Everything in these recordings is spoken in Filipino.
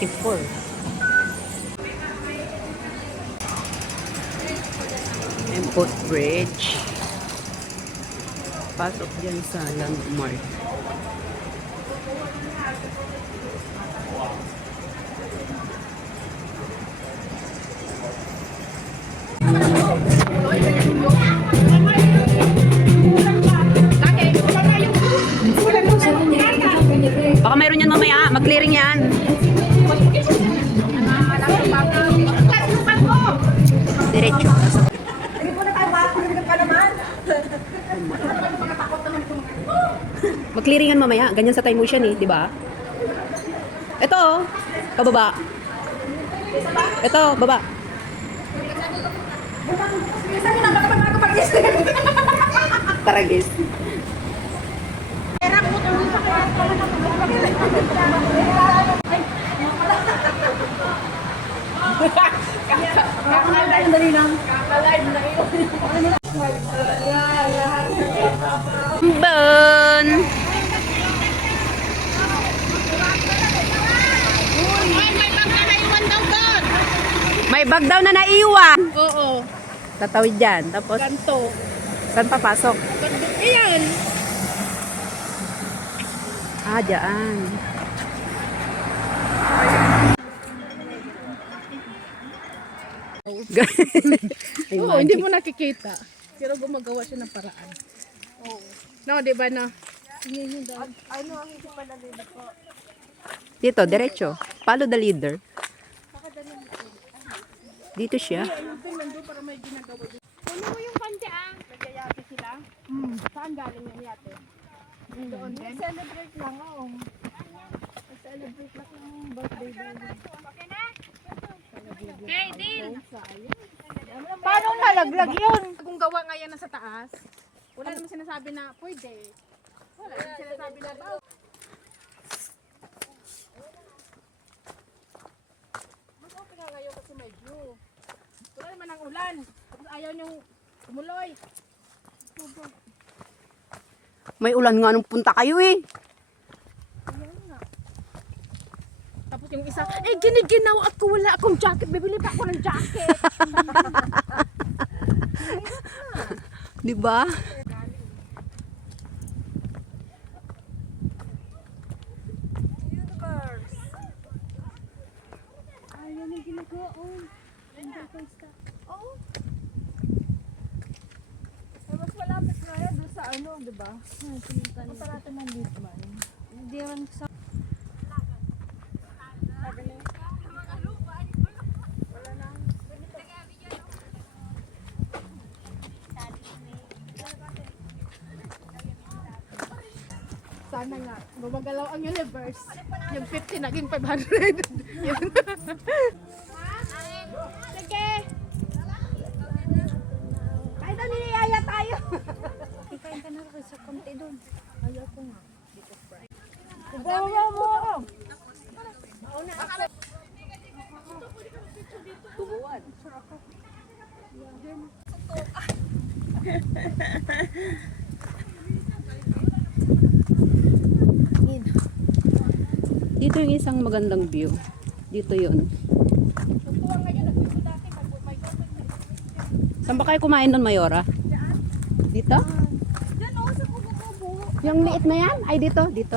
24. And footbridge. Pasok dyan sa landmark. Baka mayroon yan mamaya. Mag-clearing yan. Diretso. Mag-clearingan mamaya. Ganyan sa time motion eh, di ba? Ito oh. Pababa. Ito, baba. Taragis. Bon. May bag daw na naiwan. Oo. Tatawid dyan. Tapos, Ganto. saan papasok? Ayan. Ah, dyan. Oo, hindi mo nakikita. Pero gumagawa siya ng paraan. Oo. No, di ba na? Ano ang hindi pala nila po? Dito, diretso. Follow the leader. Dito siya. Para may ginagawa dito. Kunin mo yung kante ah. Nagyayate sila. Saan galing yan yate? Doon din. Celebrate lang oh. Celebrate lang yung birthday din. Okay na? Okay, din. Paano nalaglag yun? Kung gawa nga yan sa taas, wala naman sinasabi na pwede. Wala naman sinasabi na daw. Mas okay nga ngayon kasi may view. Wala naman ang ulan. Tapos ayaw niyong tumuloy. May ulan nga nung punta kayo eh. Tapos yung isa, giniginaw ako, wala akong jacket. Bibili pa ako ng jacket. Di ba? Ayaw na ginagawa. Oh. Mas malapit nga yan doon sa ano, di ba? Masarata ng Lisman. Hindi yan sa... Sana nga, gumagalaw ang universe. Yung 50 naging 500. Sige! Kahit na niliyaya tayo. Ikain ka na rin sa konti doon. Ayaw ko nga. Dito fry. Kubawa mo ako! Mauna ako. Tubuan. Dito yung isang magandang view. Dito yun. Saan ba kayo kumain doon, Mayora? Dito? Yung liit na yan? Ay, dito. Dito.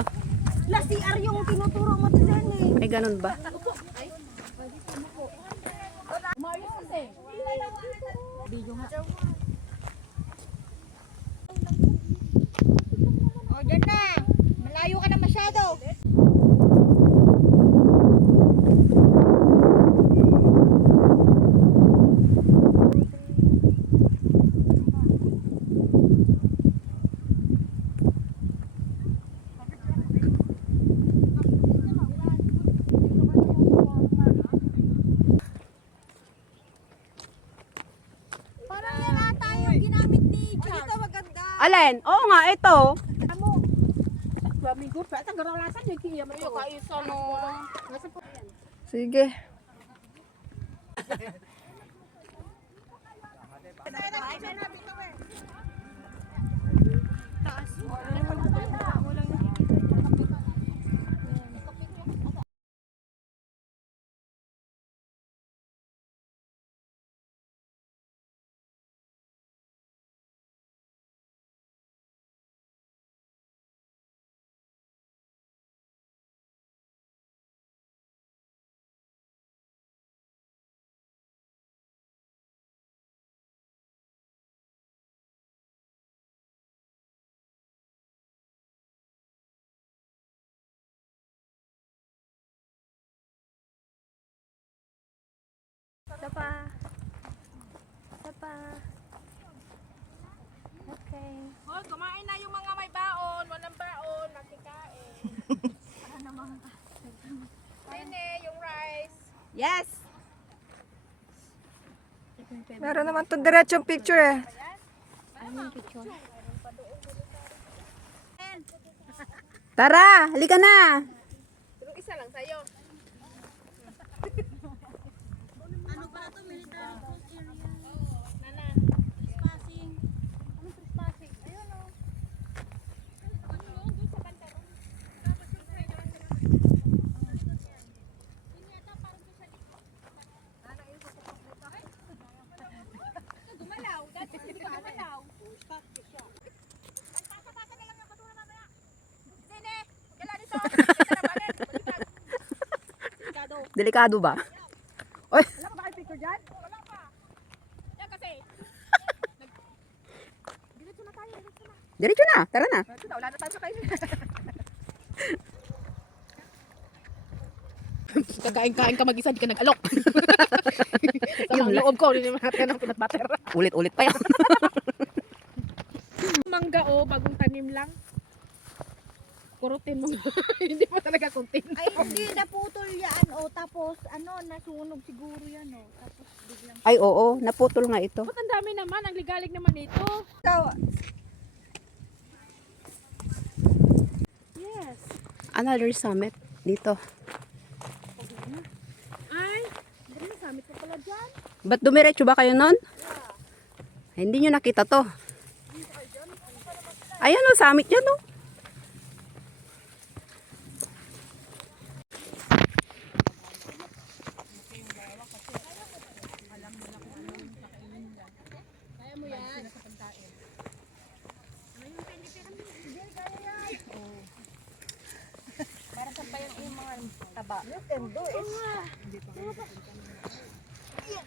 La CR yung tinuturo mo dyan eh. Ay, ganun ba? Umayos kasi. Video nga. O, dyan na. Malayo ka na masyado. Parang yan ata yung ginamit ni Charles. Ito maganda. Alin? Oo nga, ito. Amo. Amigo, pa ta garalasan yung kiya mo. Yung kaisa no. Sige. Taas. Yes! Meron naman itong diretsong picture eh. Tara, halika na! Isa lang sa'yo. Delikado ba? Oy, Wala ka ba kayo picture dyan? Wala pa. Yan kasi. Diretso na tayo. diretso na, tara na. Diretso na, wala na tayo sa kayo. Kakain-kain ka mag-isa, di ka nag-alok. Yung loob ko, hindi naman natin ng peanut butter. Ulit-ulit pa yan. Mangga o, bagong tanim lang. Kurutin mo. Hindi mo talaga kuntin. Ay, hindi naputol yan. O, tapos, nasunog siguro yan. O, tapos, biglang. Ay, oo, naputol nga ito. Ba't ang dami naman? Ang ligalig naman ito. Yes. Another summit dito. Ay, hindi na samit ko pala dyan. Ba't dumiretso ba kayo nun? Ay, hindi nyo nakita to. Ayan o, summit yan o. Kaya mo yan.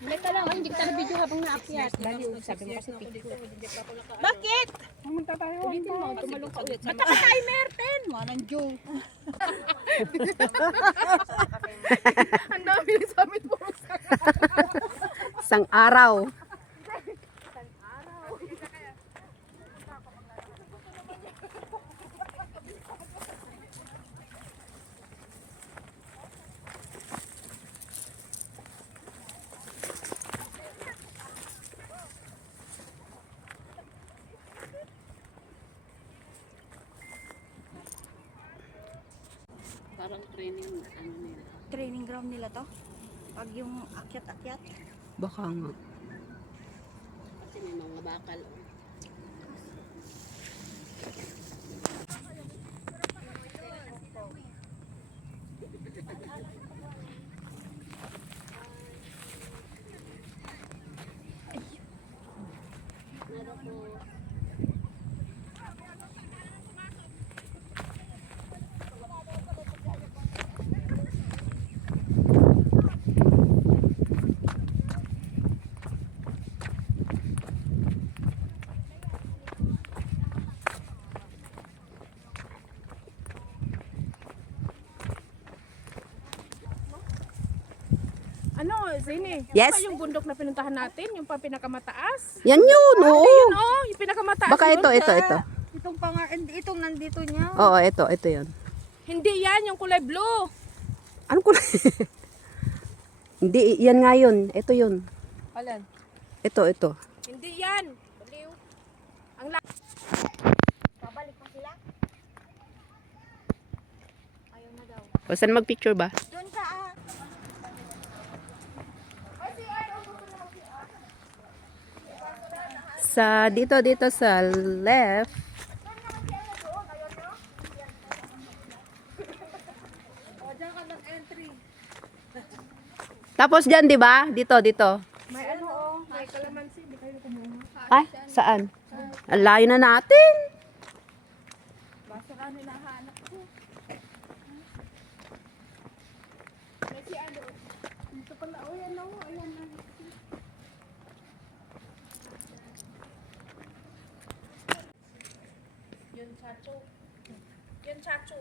Teka lang, hindi kita na video habang naakyat. Sabi mo kasi picture. Bakit? Pumunta tayo. Ulitin mo, tumalong ka ulit. Ba't naka-timer, 10? Walang Joe. Ang dami na sa amin po. Isang araw. Parang training, ano nila. Training ground nila to. Pag yung akyat-akyat. Baka nga. Kasi may mga bakal. Ano, Zini? Yes? Ano ba yung bundok na pinuntahan natin? Yung pa pinakamataas? Yan yun, oo. Ayun, oh, yung pinakamataas. Baka yun. ito. Itong itong nandito niya. Oo, ito yun. Hindi yan, yung kulay blue. Ano ko Hindi, yan nga yun. Ito yun. Alin? Ito. Hindi yan. Baliw. Ang Babalik pa sila. Ayaw na daw. O, saan magpicture ba? Doon ka Dito sa left. Tapos dyan, di ba? Dito. May ano, may kalamansi. Hindi kayo kumuha. Ay, saan? Ang layo na natin. Basta ka hinahanap ko. May si ano. Dito pala. Oh, yan o. Ayan na. Yun, chacho. Yan, chacho.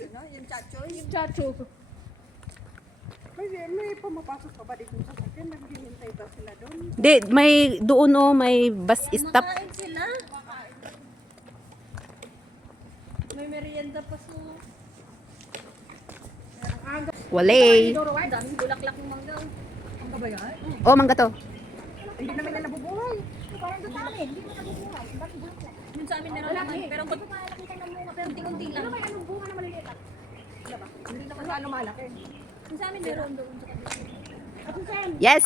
ano? Yung chacho. Yung chacho. May pumapasok pa ba dito sa sakyan? Naghihintay ba sila doon? Di, may doon may bus stop. Kain sila. May merienda pa sa... Wale. Daming bulaklak ng mangga. Ang ba yan? Oh, mangga to. Hindi naman na nabubuhay. Parang doon sa amin, hindi na nabubuhay. Bakit bulaklak? Yun sa amin meron naman. Pero kung nakita ng bunga, pero unti-unti lang. Ano may anong bunga na maliliit? Diba? Hindi naman ano malaki. Yung sa amin meron doon sa kabila. Yes.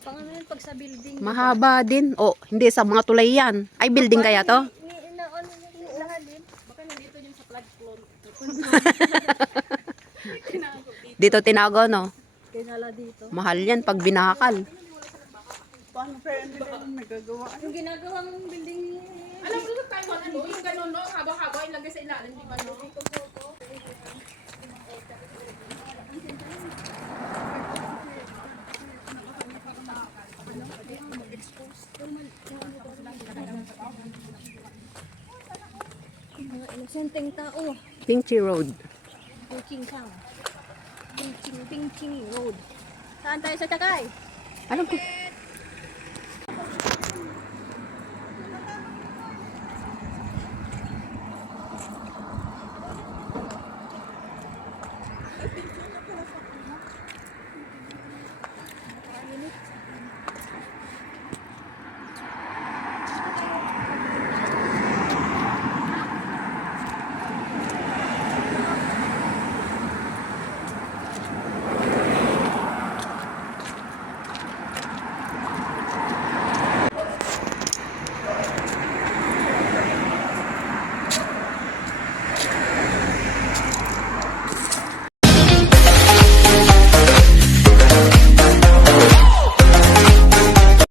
Pang ano yun, pag sa building. Mahaba din. Oh, hindi sa mga tulay yan. Ay, building kaya to? Baka nandito yung sa flood zone. Dito tinago, no? Kinala dito. Mahal yan pag binakal. Yung ginagawang building ni... Alam mo sa Taiwan, ano, yung gano'n, no? Haba-haba, ilagay sa ilalim, di ba, no? Mga inosenteng tao. Pinchy Road. Pinching sang. Pinching Road. Saan tayo sa Takay? Alam ko.